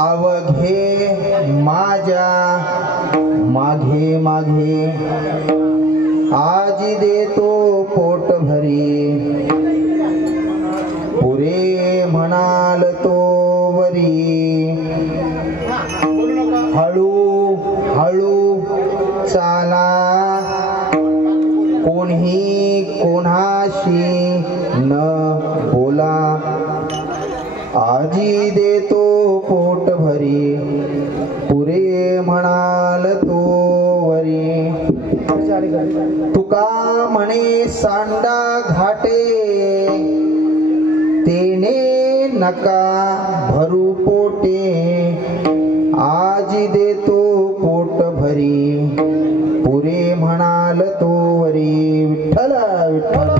अवघे माझ्या मागे मागे आज देतो पोट भरी पुरे म्हणाल तो वरी हळू हळू चाला कोणी कोणाशी न बोला आजी देतो पोट भरी पुरे म्हणाल तो वरी तुका म्हणे सांडा घाटे तेने नका भरू पोटे आजी देतो पोट भरी पुरे म्हणाल तो वरी विठ्ठल विठ्ठल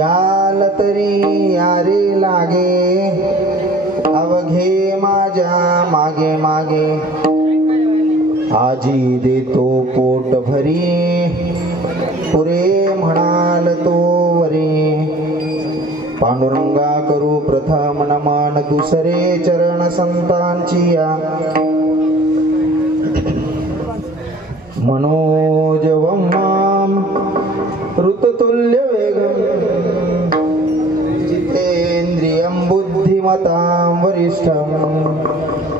याल तरी यारे लागे अवघे माझ्या मागे मागे आजी देतो पोट भरी पुरे म्हणाल तो वरी पांडुरंगा करू प्रथम नमन दुसरे चरण संतांची या मनोजवं माम ऋतुतुल्य वेगम जितेन्द्रियं बुद्धिमतां वरिष्ठं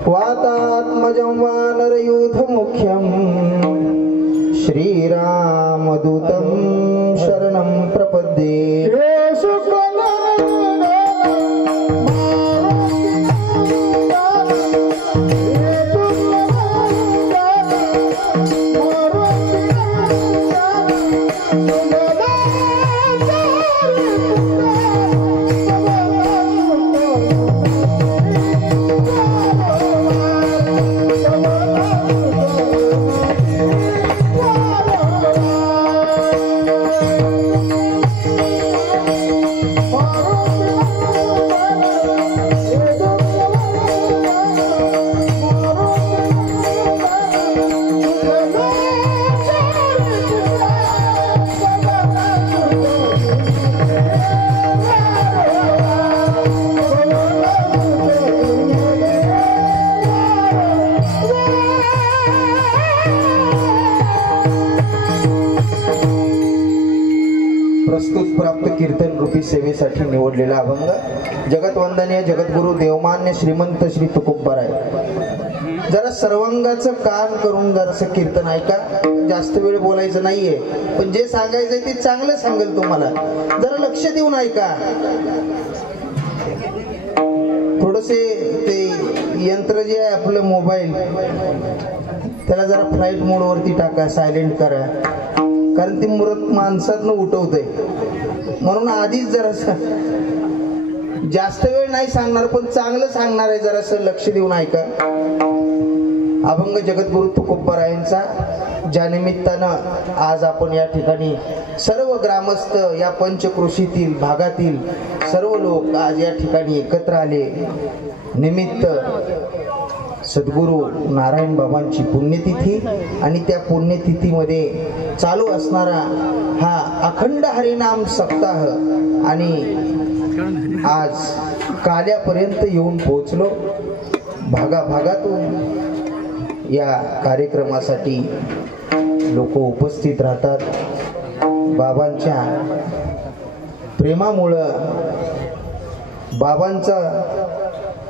वातात्मजं वानरयूथमुख्यं श्रीरामदूतं शरणं प्रपद्ये भक्ती सेवेसाठी निवडलेला अभंग जगतवंदनीय जगद्गुरु देवमान्य श्रीमंत श्री तुकोबाराय. जरा सर्वांगाचं कान करून जरासं कीर्तन ऐका. जास्त वेळ बोलायचं नाहीये, पण जे सांगायचंय ते चांगलं सांगेल तुम्हाला. जरा लक्ष देऊन ऐका. थोडसे ते यंत्र जे आहे आपलं मोबाईल, त्याला जरा फ्लाईट मोड वरती टाका, सायलेंट करा, कारण ती मृत माणसातनं उठवतंय. म्हणून आधीच जरासं जास्त वेळ नाही सांगणार, पण चांगलं सांगणार आहे. जरासं लक्ष देऊन ऐका. अभंग जगद्गुरु तुकोबारायांचा, ज्या निमित्तानं आज आपण या ठिकाणी सर्व ग्रामस्थ या पंचक्रोशीतील भागातील सर्व लोक आज या ठिकाणी एकत्र आले. निमित्त सद्गुरु नारायण बाबांची पुण्यतिथी आणि त्या पुण्यतिथीमध्ये चालू असणारा हा अखंड हरिनाम सप्ताह. आणि आज काल्यापर्यंत येऊन पोहोचलो. भागाभागातून या कार्यक्रमासाठी लोक उपस्थित राहतात. बाबांच्या प्रेमामुळं बाबांचा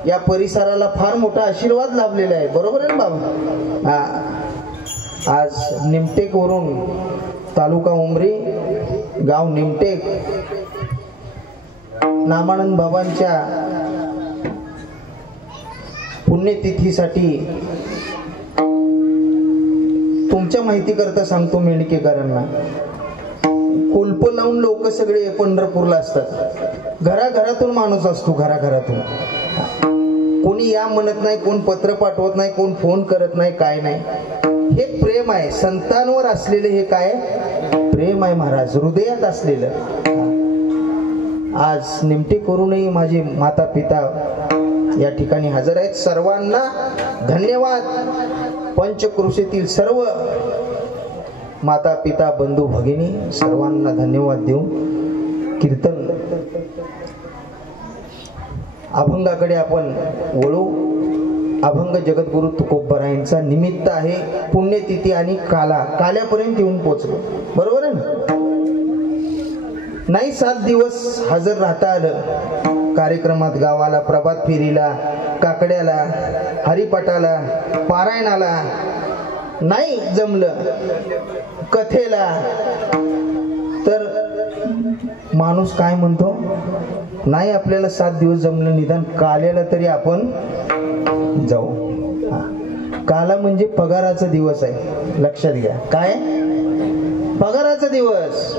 या परिसराला फार मोठा आशीर्वाद लाभलेला आहे. बरोबर आहे ना बाबा? आज निमटेक वरून, तालुका उमरी, गाव निमटेक, नामानंद बाबांच्या पुण्यतिथीसाठी तुमच्या माहिती करता सांगतो मेंढकेकरांना, कुलप लावून लोक सगळे पंढरपूरला असतात. घराघरातून माणूस असतो, घराघरातून. कोणी या म्हणत नाही, कोण पत्र पाठवत नाही, कोण फोन करत नाही, काय नाही. हे प्रेम आहे संतांवर असलेले. हे काय प्रेम आहे महाराज, हृदयात असलेलं. आज निमटे करूनही माझे माता पिता या ठिकाणी हजर आहेत. सर्वांना धन्यवाद. पंचक्रोशीतील सर्व माता पिता बंधू भगिनी सर्वांना धन्यवाद देऊन कीर्तन अभंगाकडे आपण वळू. अभंग जगद्गुरु तुकोबारायांचा निमित्त आहे पुण्यतिथी आणि काल्यापर्यंत येऊन पोहोचलो. बरोबर आहे ना? नाही 7 दिवस हजर राहता आलं कार्यक्रमात, गावाला, प्रभात फेरीला, काकड्याला, हरिपाठाला, पारायणाला. नाही जमलं कथेला, तर माणूस काय म्हणतो, नाही आपल्याला 7 दिवस जमलं, निदान काल्याला तरी आपण जाऊ. काला म्हणजे पगाराचा दिवस आहे, लक्षात घ्या. काय पगाराचा दिवस?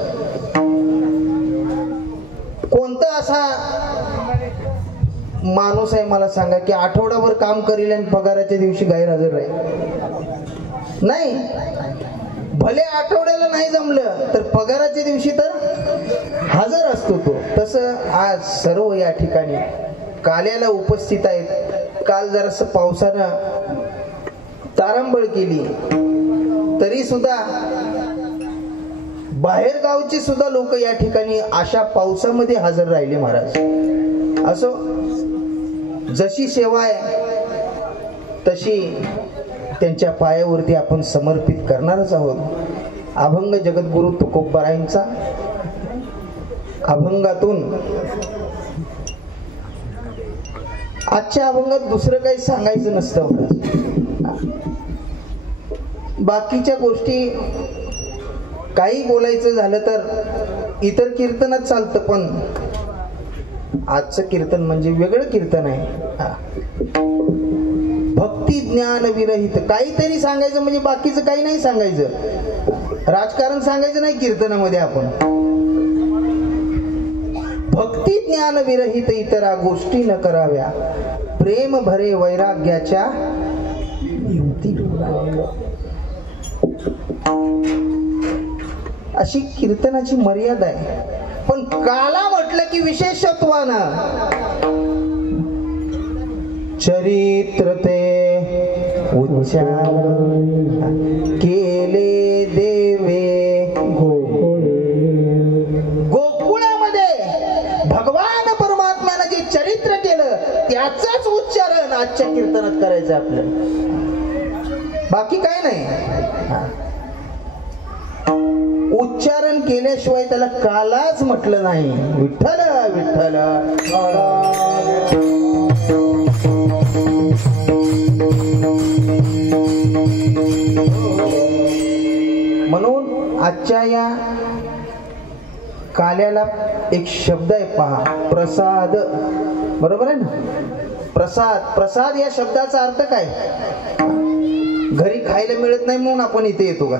कोणता असा माणूस आहे मला सांगा की आठवडाभर काम करील आणि पगाराच्या दिवशी गैरहजर राहील? नाही. भले आठवड्याला नाही जमलं तर पगाराच्या दिवशी तर हजर असतो तो. तसं आज सर्व या ठिकाणी काल्याला उपस्थित आहेत. काल जरासं पावसानं तारंबळ केली, तरी सुद्धा बाहेर गावची सुद्धा लोक या ठिकाणी अशा पावसामध्ये हजर राहिले महाराज. असो, जशी सेवा आहे तशी त्यांच्या पायावरती आपण समर्पित करणारच आहोत. अभंग जगद्गुरु तुकोबारायांचा अभंगातून आजच्या अभंगात दुसरं काही सांगायचं नसतं. बाकीच्या गोष्टी काही बोलायचं झालं तर इतर कीर्तनात चालतं, पण आजचं कीर्तन म्हणजे वेगळं कीर्तन आहे. भक्ती ज्ञान विरहित काहीतरी सांगायचं, म्हणजे बाकीचं काही नाही सांगायचं. राजकारण सांगायचं नाही कीर्तनामध्ये. आपण भक्ती ज्ञान विरहित इतरा गोष्टी न कराव्या, प्रेम भरे वैराग्याच्या युक्ती. अशी कीर्तनाची मर्यादा आहे. पण काला म्हटलं की विशेषत्वानं चरित्र ते उच्चार केले देवे गोकुळामध्ये. भगवान परमात्म्यानं जे चरित्र केलं त्याचाच उच्चारण आजच्या कीर्तनात करायचं आपल्याला, बाकी काय नाही. उच्चारण केल्याशिवाय त्याला कालाच म्हटलं नाही. विठ्ठल विठ्ठल. म्हणून आजच्या या काल्याला एक शब्द आहे पहा, प्रसाद. बरोबर आहे ना? प्रसाद. प्रसाद या शब्दाचा अर्थ काय? घरी खायला मिळत नाही म्हणून आपण इथे येतो का?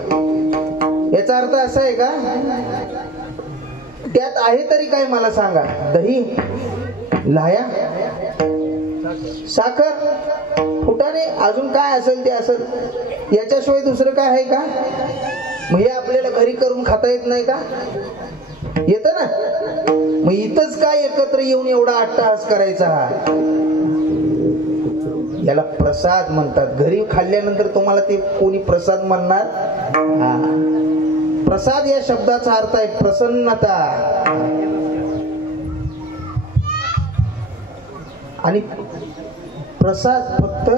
याचा अर्थ असा आहे का? त्यात आहे तरी काय मला सांगा? दही, लाया, साखर, फुटाणे, अजून काय असेल ते असेल. याच्याशिवाय दुसरं काय आहे का? मग हे आपल्याला घरी करून खाता येत नाही का? येत ना. मग इथंच काय एकत्र येऊन एवढा अट्टहास करायचा? हा याला प्रसाद म्हणतात. घरी खाल्ल्यानंतर तुम्हाला ते कोणी प्रसाद म्हणणार? प्रसाद या शब्दाचा अर्थ आहे प्रसन्नता. आणि प्रसाद फक्त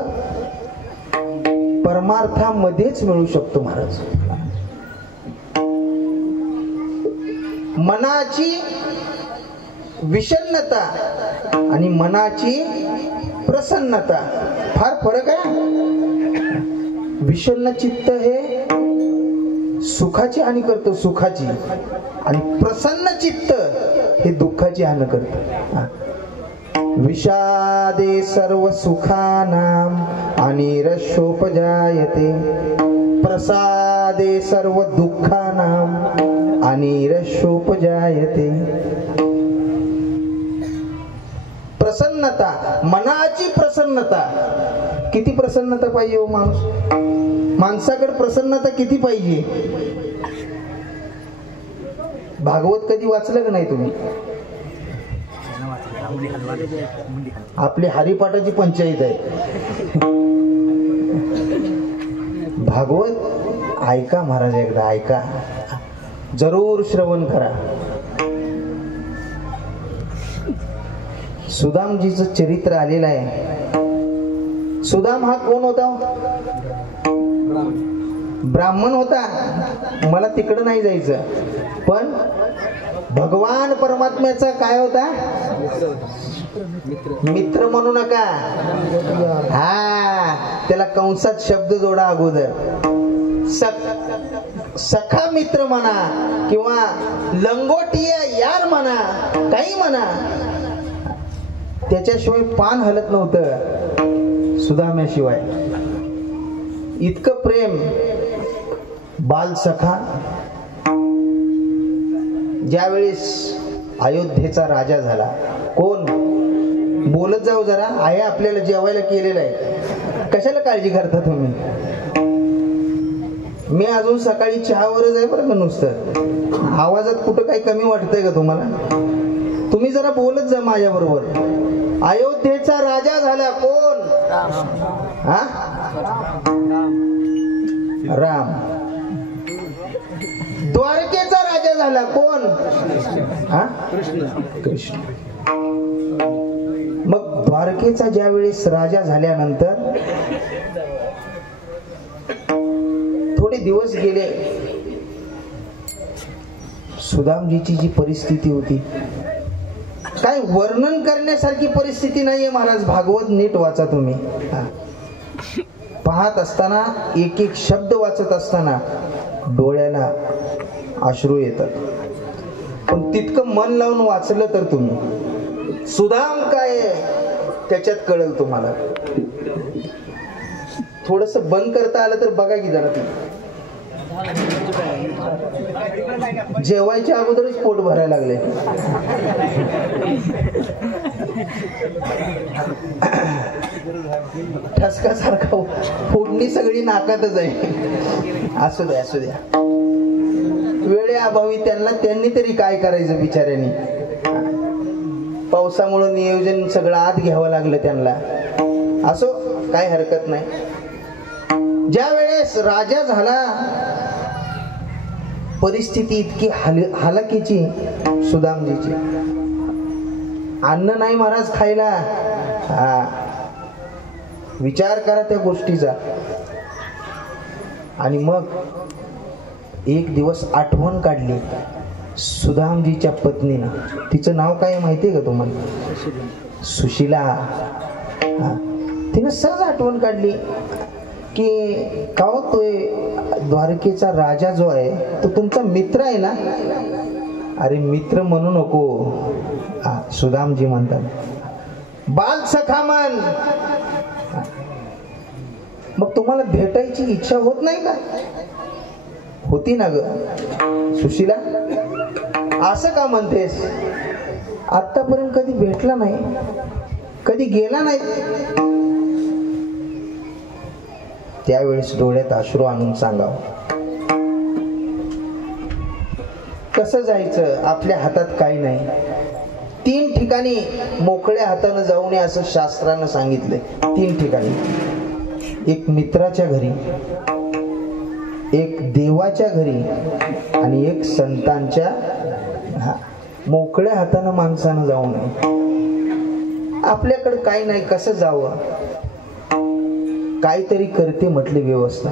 परमार्थामध्येच मिळू शकतो महाराज. मनाची विषण्णता आणि मनाची प्रसन्नता फार फरक आहे. विषण्ण चित्त हे सुखाची हानी करतो, सुखाची. आणि प्रसन्न चित्त हे दुःखाची हानी करतो. विषादे सर्व सुखानाम अनिरशोपजायते, प्रसादे सर्व दुःखानाम अनिरशोपजायते. प्रसन्नता, मनाची प्रसन्नता. किती प्रसन्नता पाहिजे हो माणूस? माणसाकडे प्रसन्नता किती पाहिजे? भागवत कधी वाचलं का नाही तुम्ही? आपली हरिपाठाची पंचायत आहे. भागवत ऐका महाराज, एकदा ऐका, जरूर श्रवण करा. सुदामजीचं चरित्र आलेलं आहे. सुदाम हा कोण होता? ब्राह्मण होता. मला तिकडं नाही जायचं, पण भगवान परमात्म्याचा काय होता? मित्र म्हणू नका. त्याला कंसात शब्द जोडा अगोदर. सखा मित्र म्हणा किंवा लंगोटिया यार म्हणा, काही म्हणा, त्याच्याशिवाय पान हलत नव्हतं सुदाम्याशिवाय. इतकं प्रेम. बाल सखा. ज्यावेळेस अयोध्येचा राजा झाला, कोण? बोलत जाऊ जरा, आहे आपल्याला जेवायला केलेलं आहे, कशाला काळजी करता तुम्ही? मी अजून सकाळी चहावरच आहे बरं का. नुसतं आवाजात कुठं काही कमी वाटतंय का तुम्हाला? तुम्ही जरा बोलत जा माझ्या बरोबर. अयोध्येचा राजा झाला कोण? राम. द्वारकेचा राजा झाला कोण? कृष्ण. मग द्वारकेचा ज्या वेळेस राजा झाल्यानंतर थोडे दिवस गेले. सुदामजीची जी परिस्थिती होती, काय वर्णन करण्यासारखी परिस्थिती नाहीये महाराज. भागवत नीट वाचा तुम्ही. पाहत असताना, एक एक शब्द वाचत असताना डोळ्याला अश्रू येतात. पण तितकं मन लावून वाचलं तर तुम्ही सुदाम काय त्याच्यात कळेल तुम्हाला. थोडस बंद करता आलं तर बघा की जरा. जेवायच्या अगोदरच पोट भरायला लागले. ठसकासारखा फोडणी सगळी नाकातच आहे. असू द्या, असू द्या. वेळेअभावी त्यांनी तरी काय करायचं बिचाऱ्यांनी. पावसामुळे नियोजन सगळं आत घ्यावं लागलं त्यांना. असो, काय हरकत नाही. ज्या वेळेस राजा झाला, परिस्थिती इतकी हालाकीची सुदामजीची. अन्न नाही महाराज खायला. विचार करा त्या गोष्टीचा. आणि मग एक दिवस आठवण काढली सुदामजीच्या पत्नीनं. तिचं नाव काय माहिती आहे का तुम्हाला? सुशीला. तिनं सहज आठवण काढली की का होतोय द्वारकेचा राजा जो आहे तो तुमचा मित्र आहे ना? अरे मित्र म्हणू नको, सुदामजी म्हणतात बाल सखा म्हण. मग तुम्हाला भेटायची इच्छा होत नाही का? होती ना ग सुशीला. असं का म्हणतेस? आतापर्यंत कधी भेटला नाही, कधी गेला नाही. त्यावेळेस डोळ्यात अश्रू आणून सांगावं. कसं जायचं? आपल्या हातात काही नाही. 3 ठिकाणी मोकळ्या हाताने जाऊ नये असं शास्त्रानं सांगितलंय. 3 ठिकाणी, एक मित्राच्या घरी, एक देवाच्या घरी आणि एक संतांच्या. मोकळ्या हाताने माणसानं जाऊ नये. आपल्याकडे काही नाही, कसं जावं? काहीतरी करते म्हटले व्यवस्था.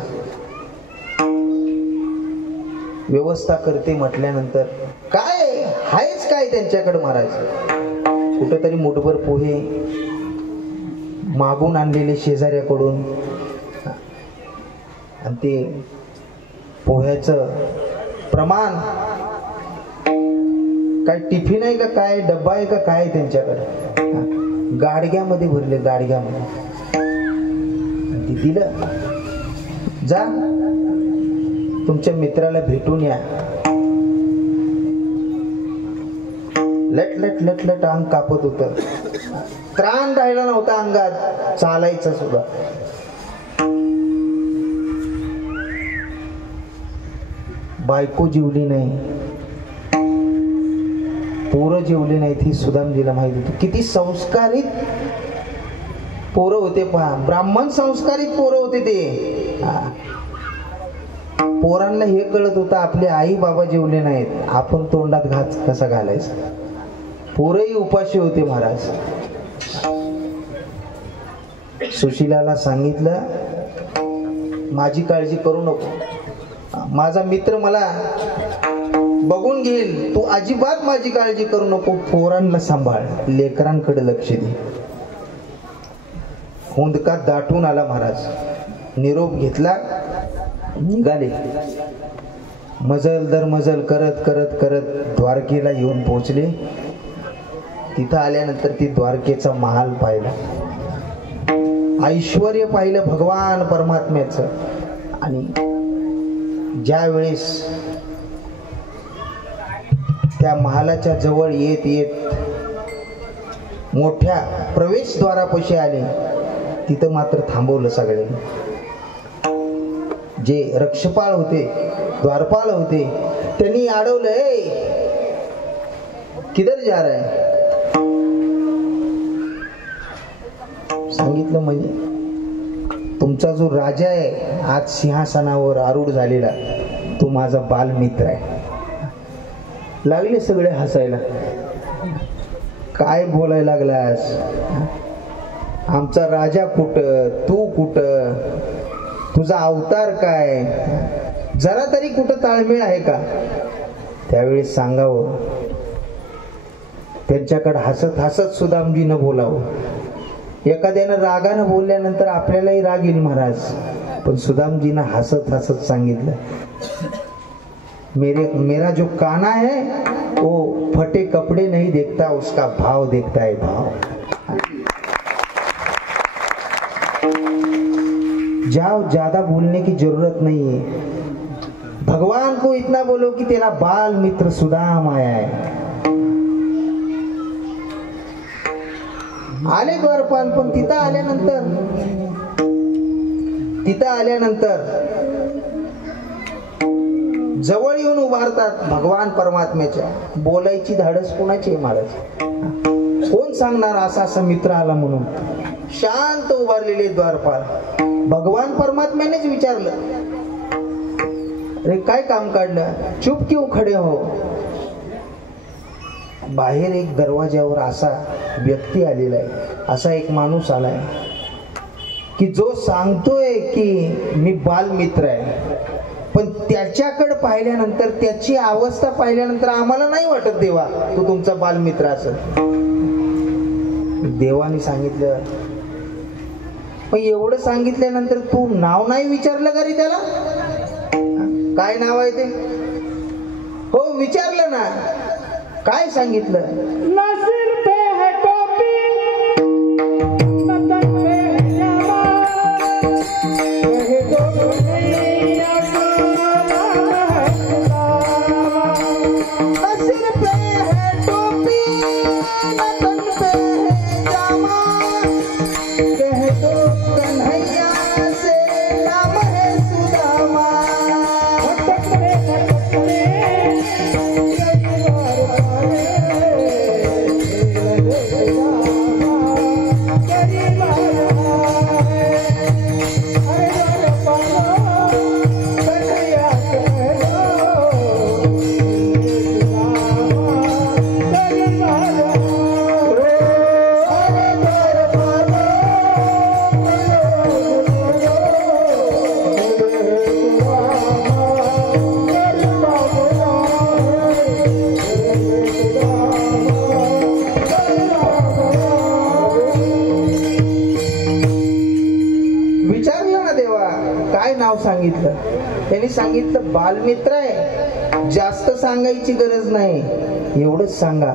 व्यवस्था करते म्हटल्यानंतर काय हायच काय त्यांच्याकडे मारायचं? कुठेतरी मुठभर पोहे मागून आणलेले शेजाऱ्याकडून, आणि ते पोह्याचं प्रमाण काय टिफिन आहे का काय, डब्बा आहे का काय त्यांच्याकडे, गाडग्यामध्ये भरले, गाडग्यामध्ये. ती दिलं. जा तुमच्या मित्राला भेटून या. लट लट लट लट अंग कापत होत. त्राण राहिला नव्हता अंगात, चालायचं सुद्धा. बायको जेवली नाही, पोरं जेवली नाही. ही सुदामजीला माहिती होती. किती संस्कारित पोरं होते पहा, ब्राह्मण संस्कारित पोरं होते ते. पोरांना हे कळत होतं आपले आई बाबा जेवले नाहीत, आपण तोंडात घास कसा घालायचा. पोरही उपाशी होते महाराज. सुशीलाला सांगितलं माझी काळजी करू नको, माझा मित्र मला बघून घेईल, तू अजिबात माझी काळजी करू नको. पोरांना सांभाळ, लेकरांकडे लक्ष दे. हुंदका दाटून आला महाराज. निरोप घेतला, निघाले. मजल दर मजल करत करत करत द्वारकेला येऊन पोहोचले. तिथं आल्यानंतर ती द्वारकेचा महाल पाहिला, ऐश्वर्य पाहिलं भगवान परमात्म्याचं. आणि ज्या वेळेस त्या महालाच्या जवळ येत येत मोठ्या प्रवेशद्वारापाशी आले, तिथं मात्र थांबवलं सगळे. जे रक्षपाल होते, द्वारपाल होते, त्यांनी अडवलं, किधर जा रहा है? सांगितलं म्हणजे तुमचा जो राजा आहे आज सिंहासनावर आरूढ झालेला, तो माझा बालमित्र आहे. लागले सगळे हसायला. काय बोलायला लागलास? आमचा राजा कुठं, तू कुठं, तुझा अवतार काय, जरा तरी कुठं ताळमेळ आहे का? त्यावेळी सांगावं. त्यांच्याकडे हसत हसत सुदामजीनं बोलावं. एखाद्यानं रागानं बोलल्यानंतर आपल्यालाही राग येईल महाराज, पण सुदामजीनं हसत हसत सांगितलं, मेरा जो काना है वो फटे कपड़े नहीं देखता, उसका भाव देखता है, भाव. जाओ, ज्यादा बोलने की जरूरत नहीं है. भगवान को इतना बोलो कि तेरा बाल मित्र सुदाम आया है. आले द्वारपाल, पण तिथं आल्यानंतर जवळ येऊन उभारतात भगवान परमात्म्याच्या. बोलायची धाडस कोणाची आहे महाराज? कोण सांगणार असा असा मित्र आला म्हणून? शांत उभारलेले द्वारपाल. भगवान परमात्म्यानेच विचारलं, अरे काय काम काढलं, चुप क्यों खडे हो? बाहेर एक दरवाज्यावर असा व्यक्ती आलेला आहे, असा एक माणूस आलाय की जो सांगतोय की मी बालमित्र आहे, पण पण त्याच्याकडे पाहिल्यानंतर, त्याची अवस्था पाहिल्यानंतर आम्हाला नाही वाटत देवा तो तुमचा बालमित्र असेल. देवाने सांगितलं, पण एवढं सांगितल्यानंतर तू नाव नाही विचारलं का रे त्याला? काय नाव आहे ते? हो विचारलं ना. काय सांगितलं? नसीर पे है टोपी, नतन पे है जामा, कहे तो नहीं अपना है खुदावा. नसीर पे है टोपी, नतन पे है जामा, कह दो कन्हैया से नाम है सुदामा. भटकने भटकने सांगितलं त्यांनी सांगितलं बालमित्र आहे, जास्त सांगायची गरज नाही, एवढंच सांगा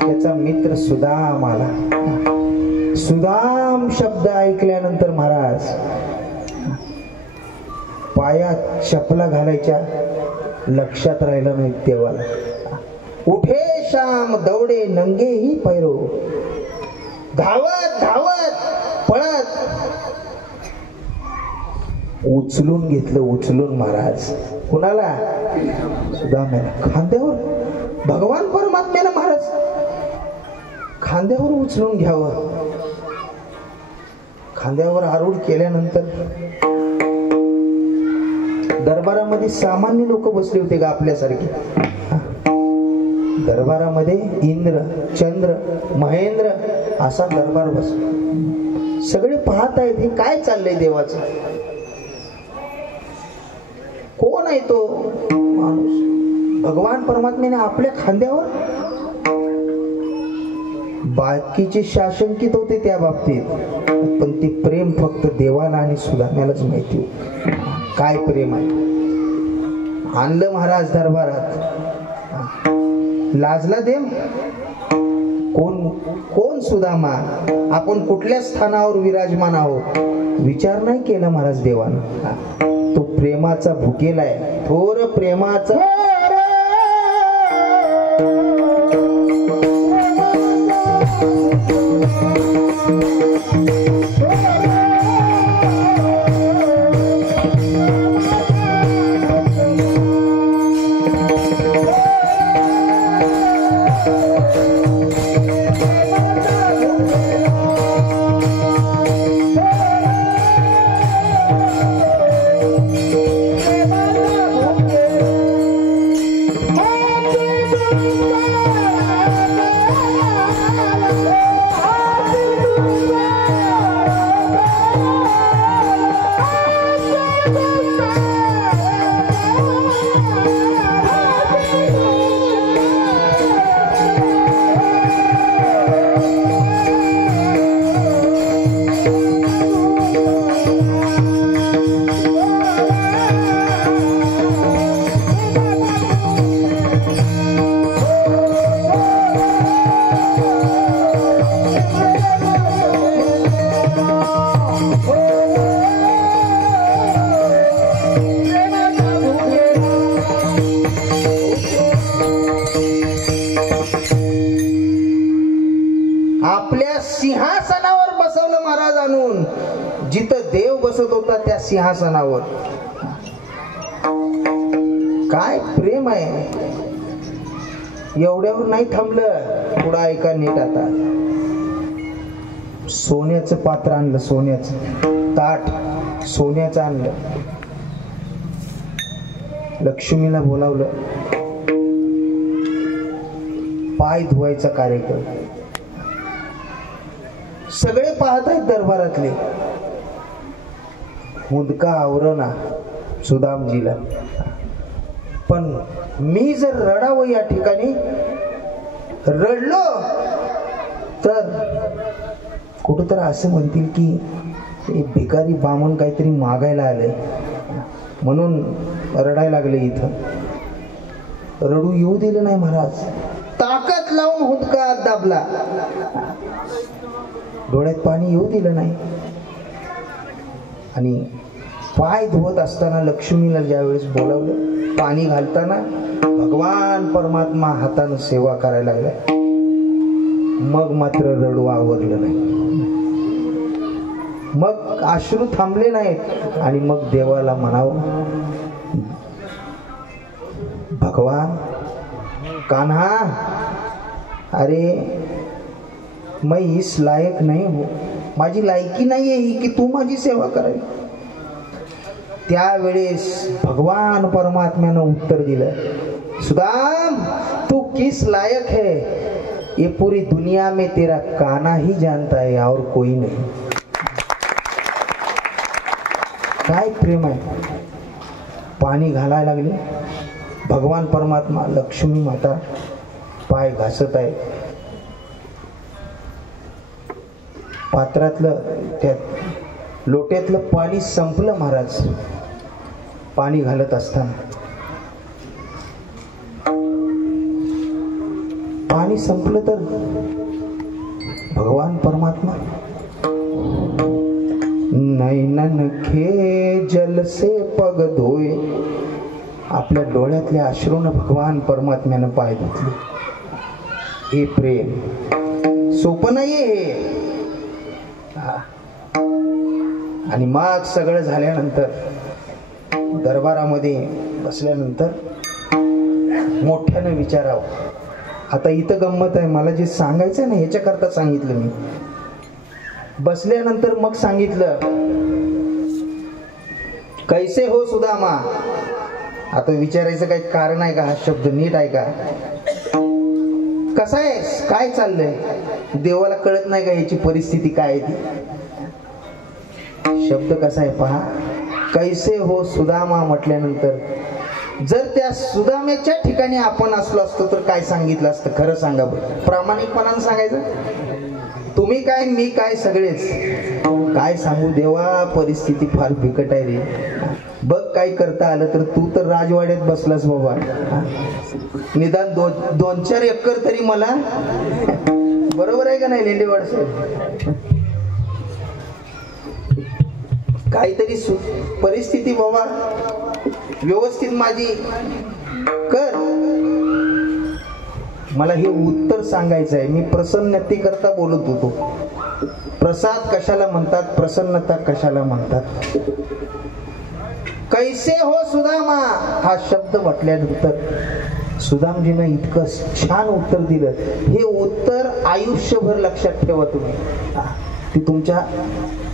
त्याचा मित्र सुदाम आला. सुदाम शब्द ऐकल्यानंतर महाराज पायात चपला घालायच्या लक्षात राहिलं नाही देवाला. उठे शाम दौडे नंगे ही पैरो, धावत धावत पळत उचलून घेतलं, उचलून महाराज. कुणाला? सुदाम्याला. खांद्यावर भगवान परमात्म्याला महाराज खांद्यावर उचलून घ्यावं. खांद्यावर आरूढ केल्यानंतर दरबारामध्ये सामान्य लोक बसले होते का आपल्यासारखे? दरबारामध्ये इंद्र चंद्र महेंद्र असा दरबार बसला. सगळे पाहत आहेत हे काय चाललंय देवाचं. कोण आहे तो माणूस? भगवान परमात्म्याने आपल्या खांद्यावर. बाकीचे शासनकीत होते त्या बाबतीत, पण ते प्रेम फक्त देवाला आणि सुदाम्यालाच माहिती होते. काय प्रेम आहे. आणलं महाराज दरबारात. लाजला देव. कोण कोण सुदामा, आपण कुठल्या स्थानावर विराजमान आहोत विचार नाही केला महाराज देवानं. तो प्रेमाचा भुकेला आहे, थोर प्रेमाचा. सिंहासनावर बसवलं महाराज आणून, जिथं देव बसत होता त्या सिंहासनावर. काय प्रेम आहे. एवढ्यावर नाही थांबलं, पुढं ऐका नीट. आता सोन्याचं पात्र आणलं, सोन्याचं ताट सोन्याचं आणलं. लक्ष्मीला बोलावलं. पाय धुवायचा कार्यक्रम. सगळे पाहत आहेत दरबारातले. मुदका आवरणा सुदामजीला. पण मी जर रडावं या ठिकाणी रडलो तर कुठंतरी असं म्हणतील की हे भिकारी बामण काहीतरी मागायला आलंय म्हणून रडायला लागले. इथं रडू येऊ दिलं नाही महाराज. ताकद लावून हुंदका दाबला, डोळ्यात पाणी येऊ दिलं नाही. आणि पाय धुवत असताना लक्ष्मीला ज्यावेळेस बोलावलं, पाणी घालताना भगवान परमात्मा हातानं सेवा करायला लागला. मग मात्र रडू आवरलं नाही. मग अश्रू थांबले नाहीत. आणि मग देवाला म्हणावं, भगवान कान्हा, अरे मैं इस लायक नहीं हूं, माझी लायकी नाही आहे ही की तू माझी सेवा करावी. त्यावेळेस भगवान परमात्म्यानं उत्तर दिलं, सुदाम तू किस लायक है ये पूरी दुनिया में तेरा कान्हा ही जानता है और कोई नहीं. काय प्रेम आहे. पाणी घालायला लागले. भगवान परमात्मा, लक्ष्मी माता पाय घासत आहे. पात्रातलं त्या लोट्यातलं पाणी संपलं महाराज. पाणी घालत असताना पाणी संपलं तर भगवान परमात्मा नैनन के जल से पग धोए, आपल्या डोळ्यातल्या अश्रूनं भगवान परमात्म्यानं पाय धुतले. हे प्रेम सोपं नाहीये हे. आणि मग सगळं झाल्यानंतर दरबारामध्ये बसल्यानंतर मोठ्यानं विचारावं. आता इथं गंमत आहे, मला जे सांगायचं ना ह्याच्याकरता सांगितलं मी. बसल्यानंतर मग सांगितलं, कैसे हो सुदामा. आता विचारायचं काही कारण आहे का, हा शब्द नीट आहे का, कसा आहेस, काय चाललंय. देवाला कळत नाही का याची परिस्थिती काय आहे ती. शब्द कसा आहे पहा, कैसे हो सुदामा म्हटल्यानंतर जर त्या सुदाम्याच्या ठिकाणी आपण असलो असतो तर काय सांगितलं असतं. खरं सांगा बरं, प्रामाणिकपणानं सांगायचं. तुम्ही काय मी काय सगळेच. काय सांगू देवा, परिस्थिती फार बिकट आहे रे. बघ काय करता आलं तर. तू तर राजवाड्यात बसलास बाबा, निदान 2-4 एकर तरी मला. बरोबर आहे का नाही लेंडेवाड साहेब. काहीतरी परिस्थिती बाबा व्यवस्थित माझी कर. मला हे उत्तर सांगायचं आहे. मी प्रसन्नतेकरता बोलत होतो. प्रसाद कशाला म्हणतात, प्रसन्नता कशाला म्हणतात. कैसे हो सुदामा हा शब्द म्हटल्यानंतर सुदामजीनं इतकं छान उत्तर दिलं. हे उत्तर आयुष्यभर लक्षात ठेवा तुम्ही. ती तुमच्या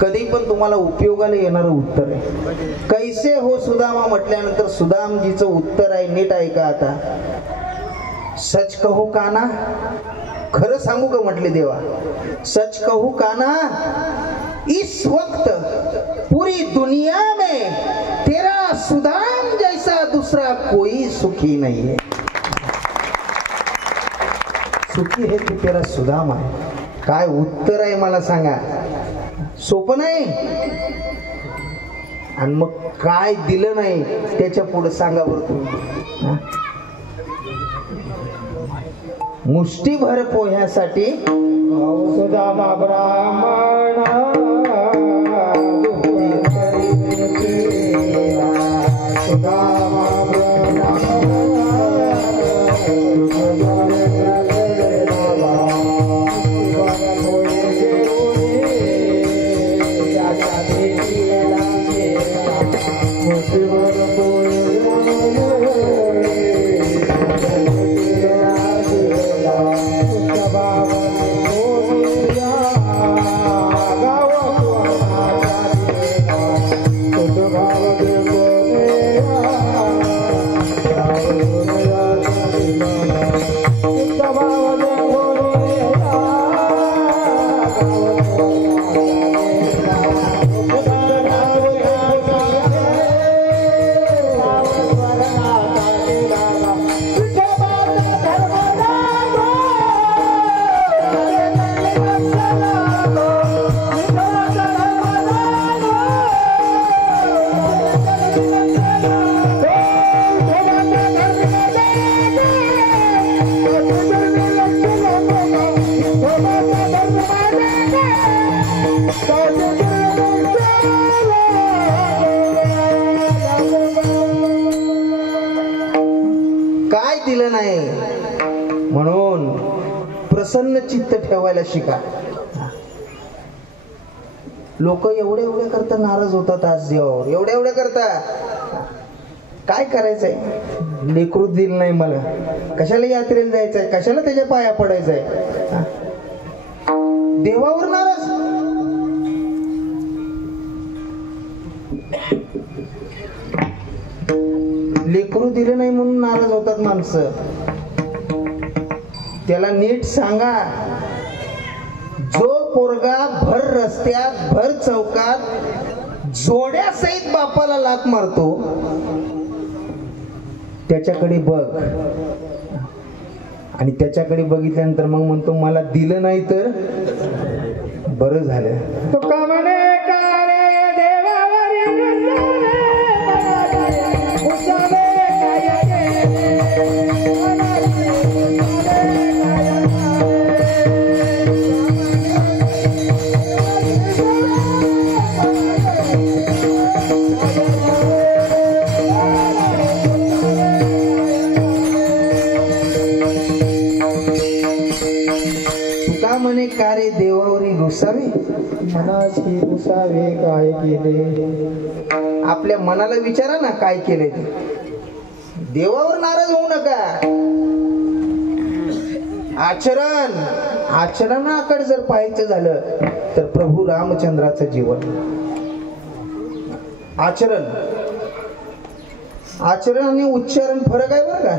कधी पण तुम्हाला उपयोगाला येणारं उत्तर आहे. कैसे हो सुदामा म्हटल्यानंतर सुदामजीचं उत्तर आहे. नीट ऐका आता. सच कहू काना, खरं सांगू का म्हटले देवा. सच कहू काना, इस वक्त पूरी दुनिया में तेरा सुदाम जैसा दूसरा कोई सुखी नहीं है. सुखी है तू तेरा सुदाम आहे. काय उत्तर आहे मला सांगा. सोपं नाही. आणि मग काय दिलं नाही त्याच्या पुढे सांगा बरं तुम्ही. मुष्टीभर पोह्यासाठी सुदामा ब्राह्मण प्रसन्न चित्त ठेवायला शिका. लोक एवढे करता नाराज होतात आज देवावर, एवढे करता. काय करायचंय? लेकरू दिलं नाही मला, कशाला यात्रेला जायचंय, कशाला त्याच्या पाया पडायचंय? देवावर नाराज. लेकरू दिलं नाही म्हणून नाराज होतात माणसं. त्याला नीट सांगा, जो पोरगा भर रस्त्यात भर चौकात जोड्या सहित बापाला लाथ मारतो त्याच्याकडे बघ, आणि त्याच्याकडे बघितल्यानंतर मग म्हणतो मला दिलं नाही तर बरं झालं. तो का म्हणे का रे देवावर म्हणे का रे देवावरी रुसावे, मनाशी रुसावे काय केले. आपल्या मनाला विचारा ना काय केले ते. देवावर नाराज होऊ नका. आचरणाकडे जर पाहायचं झालं तर प्रभू रामचंद्राचं जीवन. आचरण आणि उच्चारण फरक आहे बरं का.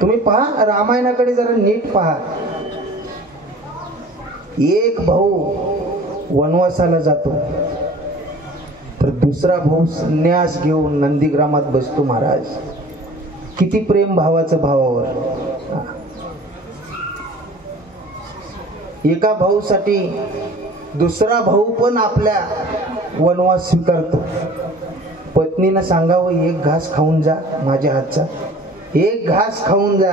तुम्ही पहा, रामायणाकडे जरा नीट पहा. एक भाऊ वनवासाला जातो तर दुसरा भाऊ संन्यास घेऊन नंदीग्रामात बसतो. महाराज, किती प्रेम भावाचं भावावर. एका भाऊसाठी दुसरा भाऊ पण आपल्या वनवास स्वीकारतो. पत्नीनं सांगावं, एक घास खाऊन जा माझ्या हातचा, एक घास खाऊन जा.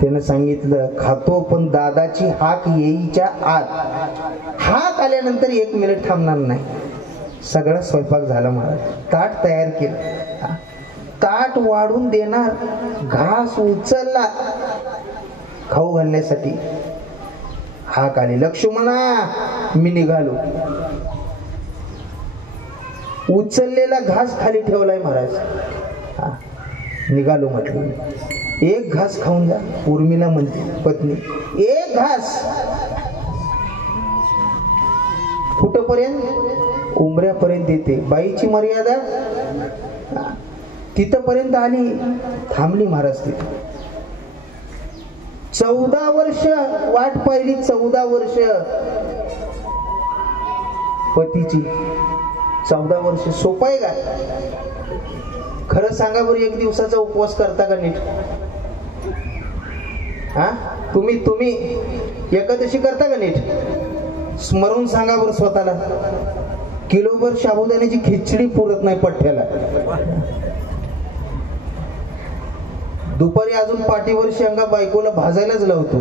त्यानं सांगितलं, खातो पण दादाची हाक येईच्या आत. हाक आल्यानंतर 1 मिनिट थांबणार नाही. सगळा स्वयंपाक झाला महाराज. ताट तयार केलं, ताट वाढून देणार, घास उचलला खाऊ घालण्यासाठी. हाक आली, लक्ष्मणा मी निघालो. उचललेला घास खाली ठेवलाय महाराज. निघालो म्हटलं. एक घास खाऊन जा. उर्मिला म्हणते पत्नी, एक घास. कुठपर्यंत? उमऱ्यापर्यंत येते. बाईची मर्यादा तिथपर्यंत आली. थांबली महाराज तिथे. 14 वर्ष वाट पाहिली. 14 वर्ष पतीची. 14 वर्ष सोपं आहे का? खरं सांगा बरं, 1 दिवसाचा उपवास करता का नीट? तुम्ही एकादशी करता का नीट? स्मरून सांगा बरं स्वतःला. किलोभर साबुदाण्याची खिचडी पुरत नाही पठ्ठ्याला. दुपारी अजून पाठीवर शेंगा बायकोला भाजायलाच लावतो.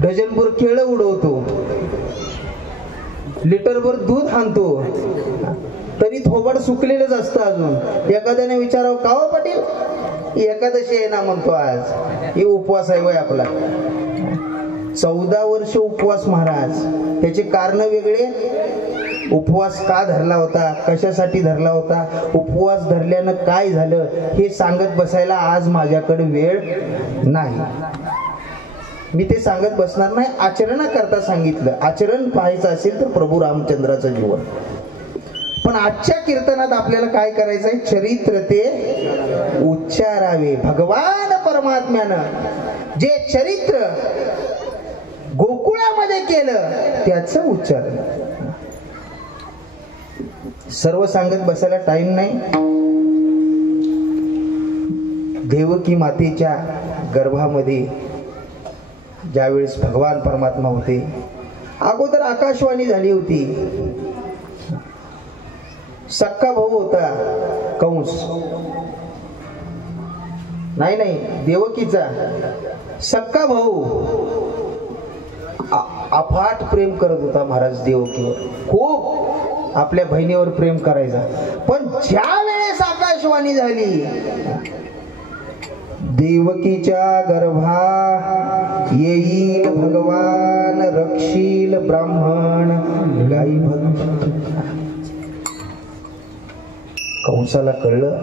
डझनभर केळं उडवतो. लिटरभर दूध आणतो. तरी थोबाड सुकलेलंच असतं अजून. एखाद्याने विचारावं, का हो पाटील, एकादशी आहे ना म्हणतो आज. हे उपवास आहे वय आपला. 14 वर्ष उपवास महाराज. त्याचे कारण वेगळे. उपवास का धरला होता, कशासाठी धरला होता, उपवास धरल्यानं काय झालं, हे सांगत बसायला आज माझ्याकडे वेळ नाही. मी ते सांगत बसणार नाही. आचरणाकरता सांगितलं. आचरण पाहायचं असेल तर प्रभू रामचंद्राचं जीवन. पण आजच्या कीर्तनात आपल्याला काय करायचंय? चरित्र ते उच्चारावे. भगवान परमात्म्यानं जे चरित्र गोकुळामध्ये केलं त्याचं उच्चारण. सर्व सांगत बसायला टाइम नाही. देवकी मातेच्या गर्भामध्ये ज्यावेळेस भगवान परमात्मा होते, अगोदर आकाशवाणी झाली होती. सक्का भाऊ होता कंस. नाही देवकीचा सक्का भाऊ अफाट प्रेम करत होता महाराज देवकीवर. खूप आपल्या बहिणीवर प्रेम करायचा. पण ज्या वेळेस आकाश आकाशवाणी झाली, देवकीच्या गर्भा येईल भगवान, रक्षील ब्राह्मण गाई भक्त. कंसाला कळलं,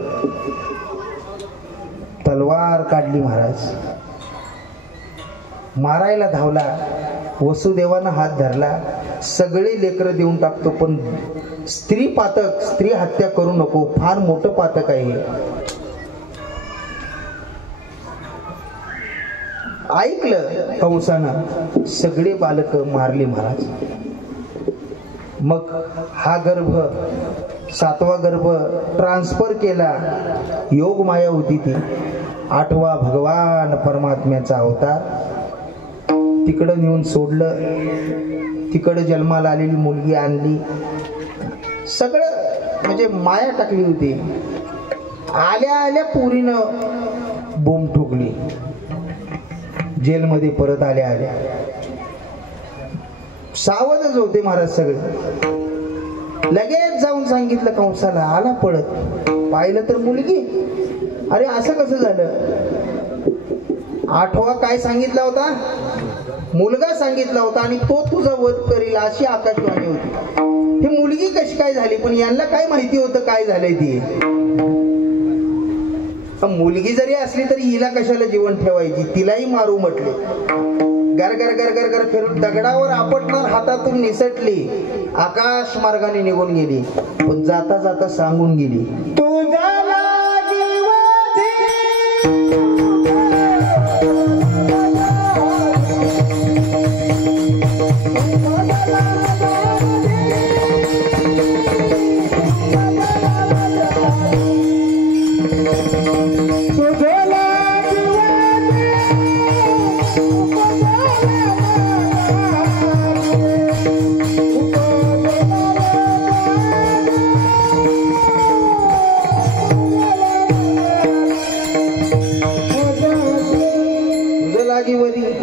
तलवार काढली महाराज, मारायला धावला. वसुदेवानं हात धरला, सगळे लेकरं देऊन टाकतो पण स्त्री पातक, स्त्री हत्या करू नको, फार मोठं पातक आहे. ऐकलं कंसानं, सगळे बालक मारली महाराज. मग हा गर्भ, 7वा गर्भ ट्रान्सफर केला. योग माया होती ती, 8वा भगवान परमात्म्याचा अवतार. तिकडं नेऊन सोडलं, तिकडं जन्माला आलेली मुलगी आणली. सगळं म्हणजे माया टाकली होती. आल्या आल्या पुरीनं बोंब ठोकली. जेलमध्ये परत आल्या आल्या सावधच होते महाराज सगळे. लगेच जाऊन सांगितलं कंसाला. आला पळत, पाहिलं तर मुलगी. अरे असं कसं झालं? 8वा काय सांगितला होता? मुलगा सांगितला होता आणि तो तुझा वध करील अशी आकाशवाणी होती. ही मुलगी कशी काय झाली? पण यांना काय माहिती होतं काय झालंय ती? मुलगी जरी असली तरी हिला कशाला जीवन ठेवायची? तिलाही मारू म्हटले. गर गर गर गर गर फिरून दगडावर आपटणार हातातून निसटली, आकाश मार्गाने निघून गेली. पण जाता जाता सांगून गेली, तुझा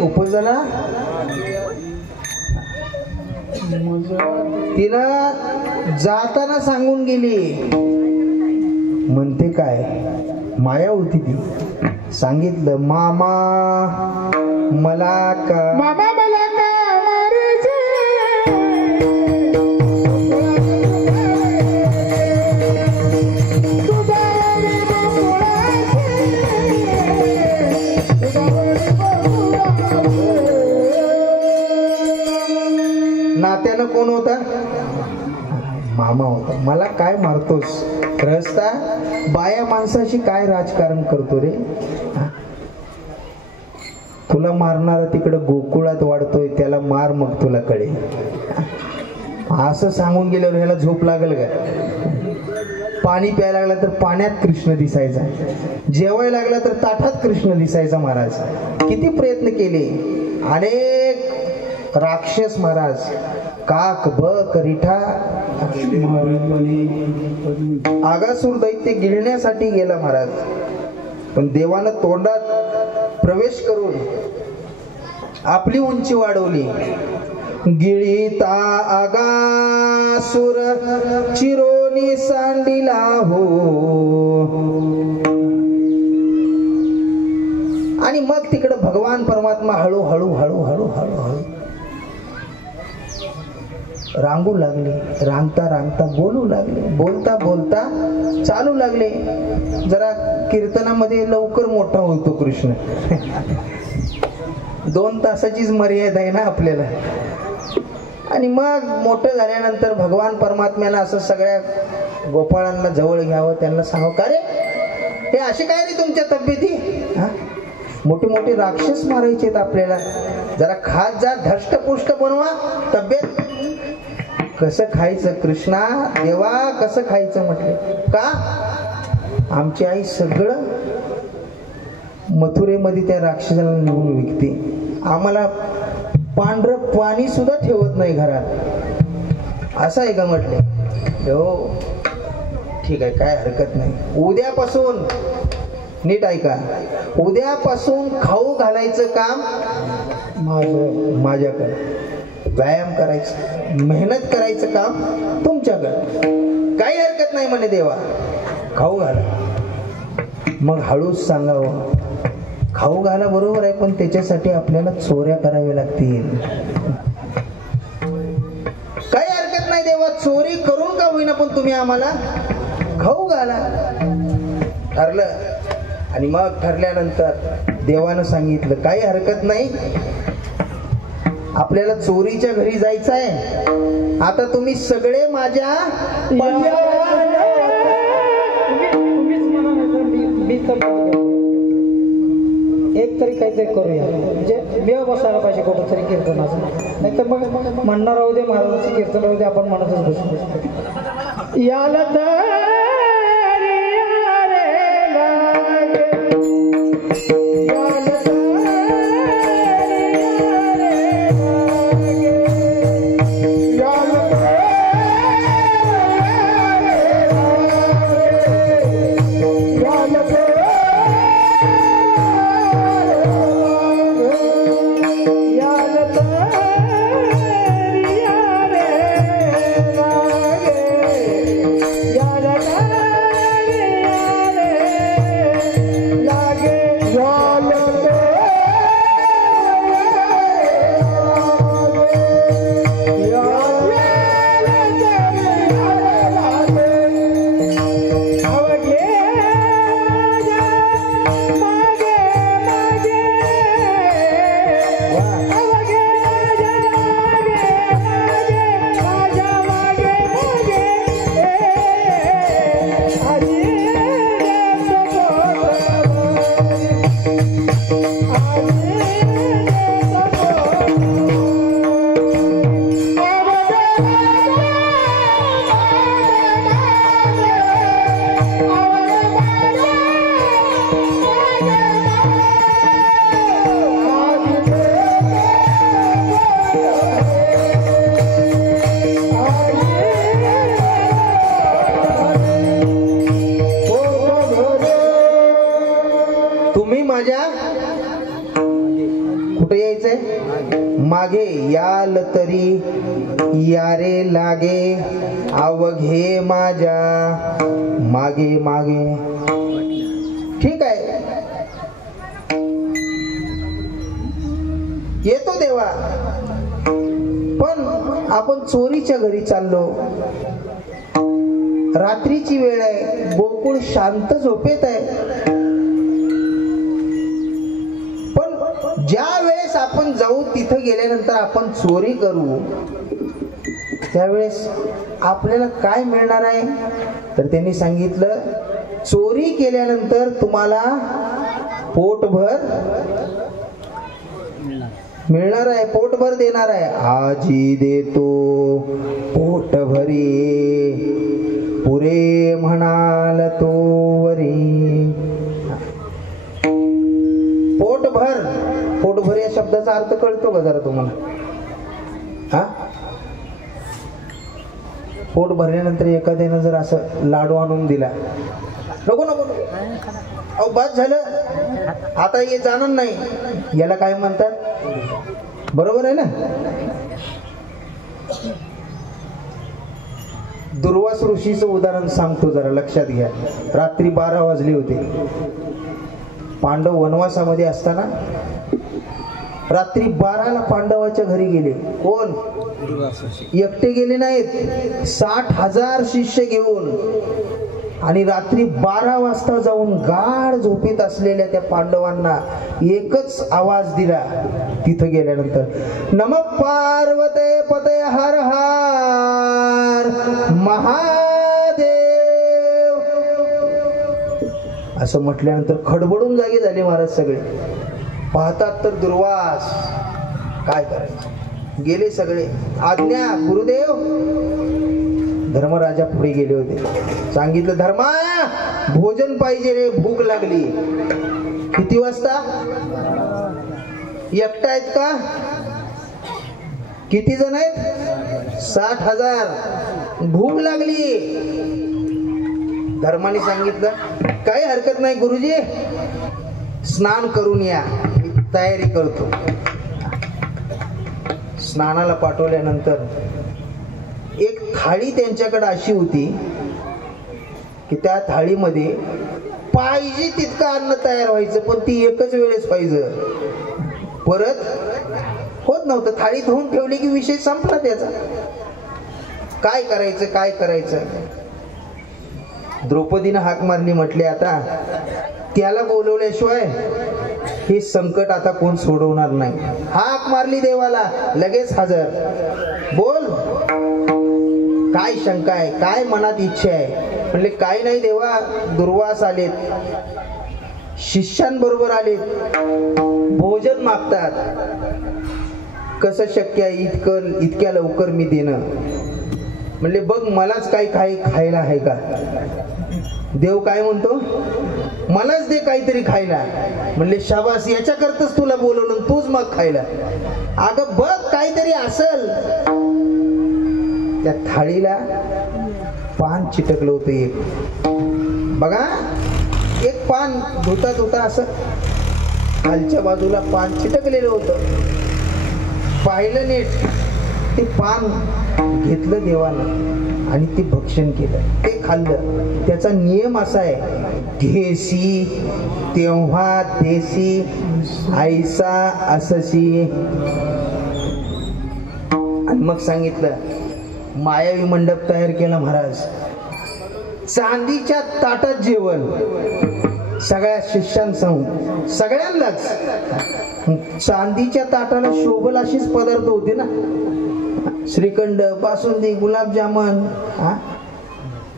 उपजला. तिला जाताना सांगून गेली. म्हणते काय? माया होती ती. सांगितलं, मामा मला का नात्यानं कोण होता? मामा होता. मला काय मारतोस? रस्ता बाया माणसाशी काय राजकारण करतो रे? तुला मारणारा तिकडं गोकुळात वाढतोय, त्याला मार मग तुला कळेल. असं सांगून गेल्यावर ह्याला झोप लागल का? पाणी प्यायला लागला तर पाण्यात कृष्ण दिसायचा, जेवायला लागला तर ताटात कृष्ण दिसायचा. महाराज किती प्रयत्न केले, अनेक राक्षस महाराज, काक बक रिठा, आगासूर दैत्य गिळण्यासाठी गेला महाराज. पण देवानं तोंडात प्रवेश करून आपली उंची वाढवली. गिळीता आगासूर चिरोनी सांडिला हो. आणि मग तिकडे भगवान परमात्मा हळूहळू हळूहळू हळूहळू रांगू लागले. रांगता रांगता बोलू लागले. बोलता बोलता चालू लागले. जरा कीर्तनामध्ये लवकर मोठा होतो कृष्ण. 2 तासाचीच मर्यादा आहे ना आपल्याला. आणि मग मोठं झाल्यानंतर भगवान परमात्म्याला असं सगळ्या गोपाळांना जवळ घ्यावं, त्यांना सांगावं, का रे हे असे काय रे तुमच्या तब्येती? मोठे मोठे राक्षस मारायचे आपल्याला, जरा खात जा, धष्टपुष्ट बनवा तब्येत. कसं खायचं कृष्णा देवा, कसं खायचं म्हटले. का? आमची आई सगळं मथुरेमध्ये त्या राक्षसाला नेऊन विकते. आम्हाला पांढरं पाणी सुद्धा ठेवत नाही घरात. असं आहे का म्हटले. हो ठीक आहे, काय हरकत नाही. उद्यापासून नीट ऐका, उद्यापासून खाऊ घालायचं काम माझ्याकडे, व्यायाम करायचं, मेहनत करायचं काम तुमच्याकडे. काही हरकत नाही म्हणे देवा, खाऊ घाला. मग हळूच सांगावं. खाऊ घाला बरोबर आहे, पण त्याच्यासाठी आपल्याला चोऱ्या कराव्या लागतील. काही हरकत नाही देवा, चोरी करून का होईना पण तुम्ही आम्हाला खाऊ घाला. ठरलं. आणि मग ठरल्यानंतर देवानं सांगितलं काही हरकत नाही, आपल्याला चोरीच्या घरी जायचं आहे. आता तुम्ही सगळे माझ्या एक तरी काहीतरी करूया, म्हणजे वेळ बसायला पाहिजे कुठंतरी कीर्तनाचं. नाही तर मग म्हणणार राहू दे, महाराजांचं कीर्तन राहू दे, आपण म्हणतच बसू. याला कुठे यायचंय? मागे याल तरी यारे लागे, अवघे माझ्या मागे मागे. ठीक आहे, येतो देवा, पण आपण चोरीच्या घरी चाललो, रात्रीची वेळ आहे, गोकुळ शांत झोपेत आहे. ज्या वेळेस आपण जाऊ तिथं गेल्यानंतर आपण चोरी करू, त्यावेळेस आपल्याला काय मिळणार आहे? तर त्यांनी सांगितलं चोरी केल्यानंतर तुम्हाला पोटभर मिळणार आहे, पोटभर देणार आहे. आजी देतो पोटभरी, पुरे म्हणाल तो वरी. पोटभर, पोटभर या शब्दाचा अर्थ कळतो का जरा तुम्हाला? हा, पोट भरल्यानंतर एखाद्यानं जर असं लाडू आणून दिला, नको नको अहो बस झालं, आता हे जाणार नाही, याला काय म्हणतात? बरोबर आहे ना? दुर्वास ऋषीचं उदाहरण सांगतो, जरा लक्षात घ्या. रात्री 12 वाजले होते, पांडव वनवासामध्ये असताना रात्री 12ला पांडवाच्या घरी गेले. कोण? एकटे गेले नाहीत, 60,000 शिष्य घेऊन. आणि रात्री 12 वाजता जाऊन गाढ झोपेत असलेल्या त्या पांडवांना एकच आवाज दिला तिथं गेल्यानंतर, नम पार्वते पते हर हर महादेव. असं म्हटल्यानंतर खडबडून जागे झाले महाराज सगळे. पाहतात तर दुर्वास, काय करायचं, गेले सगळे. आज्ञा गुरुदेव. धर्मराजा पुढे गेले होते, सांगितलं धर्मा भोजन पाहिजे रे, भूक लागली. किती वाजता? एकटा आहेत का? किती जण आहेत? 60,000. भूक लागली. धर्माने सांगितलं काही हरकत नाही गुरुजी, स्नान करून या, तयारी करतो. स्नानाला पाठवल्यानंतर एक थाळी त्यांच्याकडे अशी होती की त्या थाळीमध्ये पाहिजे तितकं अन्न तयार व्हायचं, पण ती एकच वेळेस पाहिजे, परत होत नव्हतं. थाळी धुवून ठेवली की विषय संपला त्याचा. काय करायचं काय करायचं. द्रौपदीनं हाक मारली, म्हटले आता त्याला बोलवल्याशिवाय हे संकट आता कोण सोडवणार नाही. हाक मारली देवाला, लगेच हजर. बोल, काय शंका आहे, काय मनात इच्छा आहे. म्हणले काय नाही देवा, दुर्वास आलेत, शिष्यांबरोबर आलेत, भोजन मागतात. कसं शक्य आहे इतक्या लवकर मी देणं. म्हणले बघ मलाच काही खायला आहे का. देव काय म्हणतो, मलाच दे काहीतरी खायला. म्हणले शाबास, याच्याकरताच तुला बोलवलं, तूच मग खायला. अगं बघ काहीतरी असल. त्या थाळीला पान चिटकलं होतं एक. बघा, एक पान धुता धुता असं खालच्या बाजूला पान चिटकलेलं होतं. पाहिलं नीट, ते पान घेतलं देवानं आणि ते भक्षण केलं, ते खाल्लं. त्याचा नियम असा आहे, घेसी तेव्हा देसी, ऐसा अससी. आणि मग सांगितलं, मायावी मंडप तयार केला महाराज. चांदीच्या ताटात जेवण सगळ्या शिष्यांसमोर, सगळ्यांनाच. चांदीच्या ताटाला शोभल अशीच पदार्थ होते ना, श्रीखंड, बासुंदी, गुलाबजामन.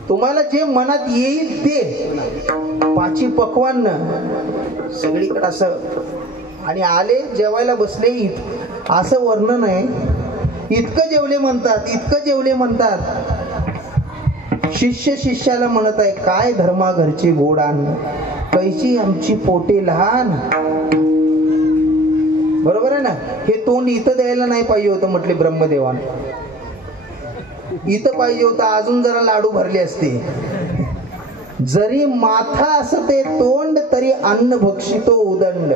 तुम्हाला जे मनात येईल ते, पाची पक्वान्न सगळीकडे असं. आणि आले जेवायला बसले, असं वर्णन आहे. इतकं जेवले म्हणतात, इतकं जेवले म्हणतात. शिष्य शिष्याला म्हणत आहे, काय धर्मा घरचे गोड अन्न, कैची आमची पोटे लहान. बरोबर आहे ना. हे तोंड इथं द्यायला नाही पाहिजे होतं, म्हटले ब्रह्मदेवान. इथं पाहिजे होतं, अजून जरा लाडू भरले असते. जरी माथा असं ते तोंड, तरी अन्न भक्षितो उदंड.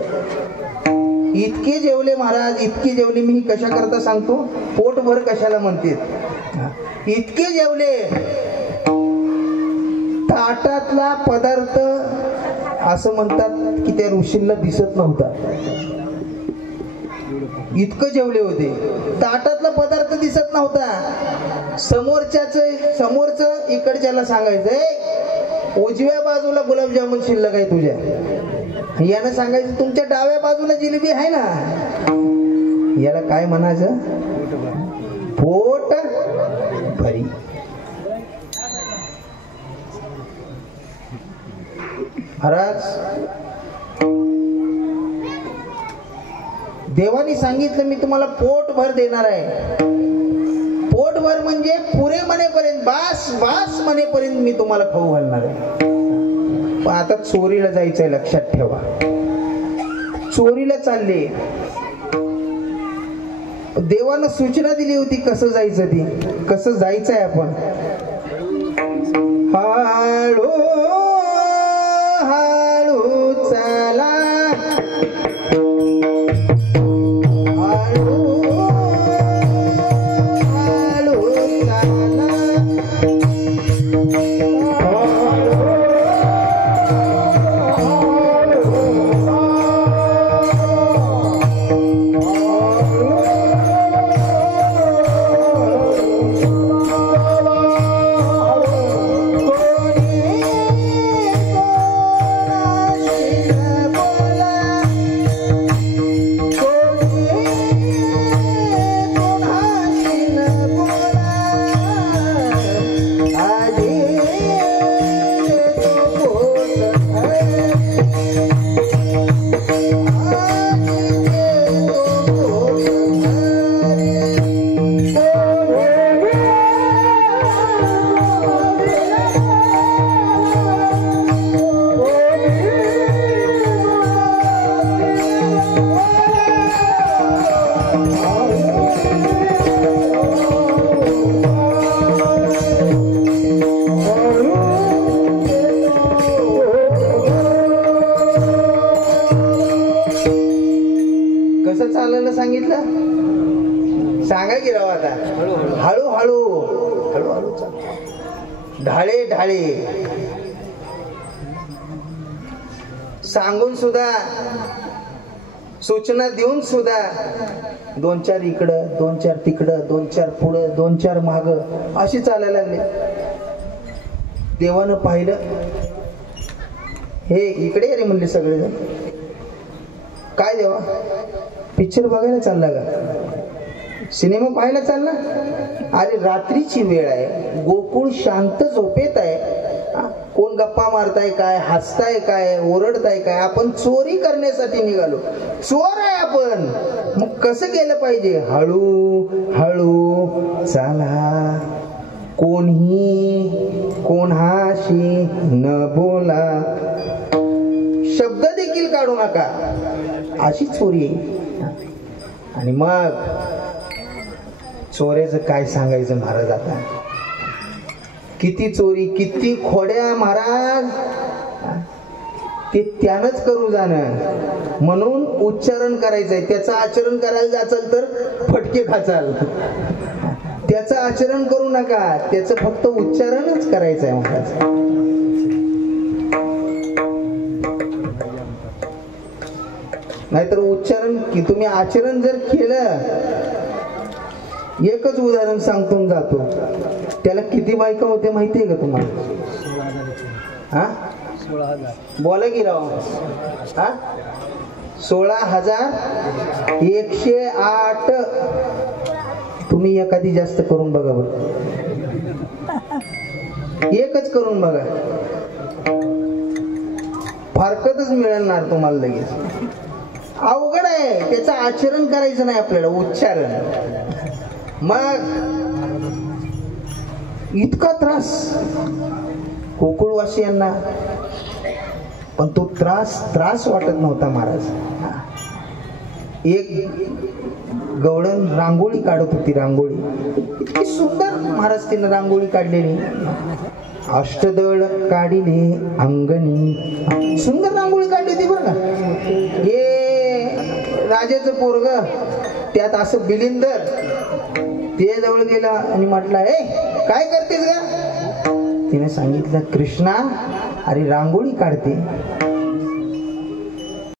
इतके जेवले महाराज, इतके जेवले. मी कशा करता सांगतो, पोटभर कशाला म्हणते. इतके जेवले, ताटातला पदार्थ असं म्हणतात की त्या ऋषींना दिसत नव्हता, इतकं जेवले होते. ताटातला पदार्थ दिसत नव्हता. समोरचं इकडच्याला सांगायचं, उजव्या बाजूला गुलाबजामुन शिल्लक आहे तुझ्या. यानं सांगायचं, तुमच्या डाव्या बाजूला जिलेबी आहे ना. याला काय म्हणायचं, पोट भरी. महाराज, देवानी सांगितलं मी तुम्हाला पोटभर देणार आहे. पोटभर म्हणजे पुरे म्हणेपर्यंत, बास बास म्हणेपर्यंत मी तुम्हाला खाऊ घालणार आहे. पण आता चोरीला जायचंय, लक्षात ठेवा. चोरीला चालले. देवानं सूचना दिली होती कसं जायचं, ती कसं जायचंय आपण. हळू हळू चला, सांगा की राव आता. हळू हळू हळू हळू ढाळे ढाळे. सांगून सुद्धा, सूचना देऊन सुद्धा 2-4 इकडं, 2-4 तिकडं, 2-4 पुढं, 2-4 माग अशी चालायला लागली. देवानं पाहिलं, हे इकडे रे म्हणले सगळेजण. काय देवा, पिक्चर बघायला चालला का, सिनेमा पाहायला चालला? अरे रात्रीची वेळ आहे, गोकुळ शांत झोपेत आहे. कोण गप्पा मारताय काय, हसताय काय, ओरडताय काय? आपण चोरी करण्यासाठी निघालो, चोर आहे आपण. मग कसं केलं पाहिजे? हळू हळू चाला, कोणी कोणाशी न बोला, शब्द देखील काढू नका, अशी चोरी. आणि मग चोऱ्याचं काय सांगायचं महाराज. आता किती चोरी, किती खोड्या महाराज, ते त्यानंच करू जाणं. म्हणून उच्चारण करायचंय, त्याचं आचरण करायला जाचाल तर फटके खाचाल. त्याचं आचरण करू नका, त्याचं फक्त उच्चारणच करायचंय महाराज. नाहीतर उच्चारण की तुम्ही आचरण जर केलं, एकच उदाहरण सांगतो जातो, त्याला किती बायका होते माहितीये का तुम्हाला? हा, 16,000 बोला की राव. हा, 16,108. तुम्ही एखादी जास्त करून बघा बरं, एकच करून बघा, फारकतच मिळणार तुम्हाला लगेच. अवघड आहे, त्याचं आचरण करायचं नाही आपल्याला, उच्चारण. मग इतका त्रास गोकुळवासियांना, पण तो त्रास वाटत नव्हता महाराज. एक गवळण रांगोळी काढत होती, रांगोळी इतकी सुंदर महाराज तिनं रांगोळी काढलेली. अष्टदळ काढिले अंगणी, सुंदर रांगोळी काढली होती बरं का. हे राजाचं पोरग, त्यात असं बिलिंदर, ते जवळ गेला आणि म्हटलं, ए काय करतेस ग? तिने सांगितलं, कृष्णा अरे रांगोळी काढते.